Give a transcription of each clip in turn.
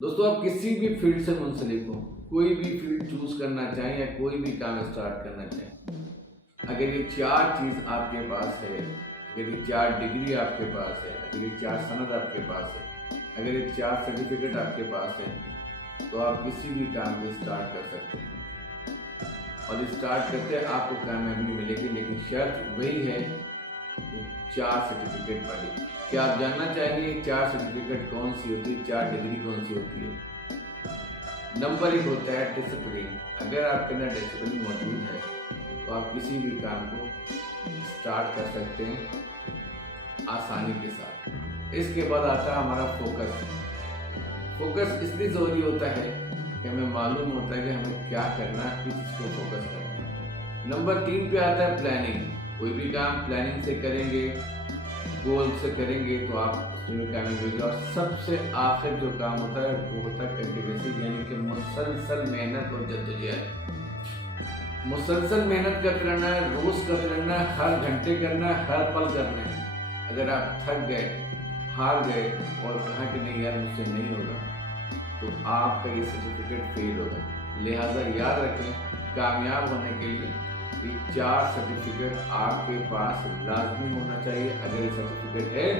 दोस्तों, आप किसी भी फील्ड से मुंसलिक हो, कोई भी फील्ड चूज करना चाहें या कोई भी काम स्टार्ट करना चाहें, अगर ये चार चीज आपके पास है, अगर ये चार डिग्री आपके पास है, अगर ये चार सनद आपके पास है, अगर ये चार सर्टिफिकेट आपके पास है, तो आप किसी भी काम को स्टार्ट कर सकते हैं। और स्टार्ट करते आपको कामयाबी मिलेगी, लेकिन शर्त वही है वो चार सर्टिफिकेट वाली। क्या आप जानना चाहेंगे चार सर्टिफिकेट कौन सी होती है, चार डिग्री कौन सी होती है? नंबर एक होता है डिसिप्लिन। अगर आपके अंदर डिसिप्लिन मौजूद है तो आप किसी भी काम को स्टार्ट कर सकते हैं आसानी के साथ। इसके बाद आता है हमारा फोकस। फोकस इसलिए ज़रूरी होता है कि हमें मालूम होता है कि हमें क्या करना है, किस चीज़ को फोकस करना है। नंबर तीन पे आता है प्लानिंग। कोई भी काम प्लानिंग से करेंगे, गोल से करेंगे तो आप उसमें कामयाब होंगे। और सबसे आखिर जो काम होता है वो होता है कंटिन्यूसी, यानी कि मुसलसल मेहनत और जद्दोजहद। मुसलसल मेहनत करते रहना है, रोज करते रहना है, हर घंटे करना है, हर पल करना है। अगर आप थक गए, हार गए और कहा कि नहीं यार मुझसे नहीं होगा, तो आपका ये सर्टिफिकेट फेल होगा। लिहाजा याद रखें, कामयाब होने के लिए ये चार सर्टिफिकेट आपके पास लाजमी होना चाहिए। अगर ये सर्टिफिकेट है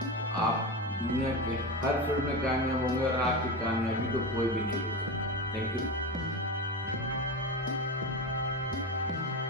तो आप दुनिया के हर फील्ड में कामयाब होंगे और आपकी कामयाबी को कोई भी नहीं रोक सकता। Thank you.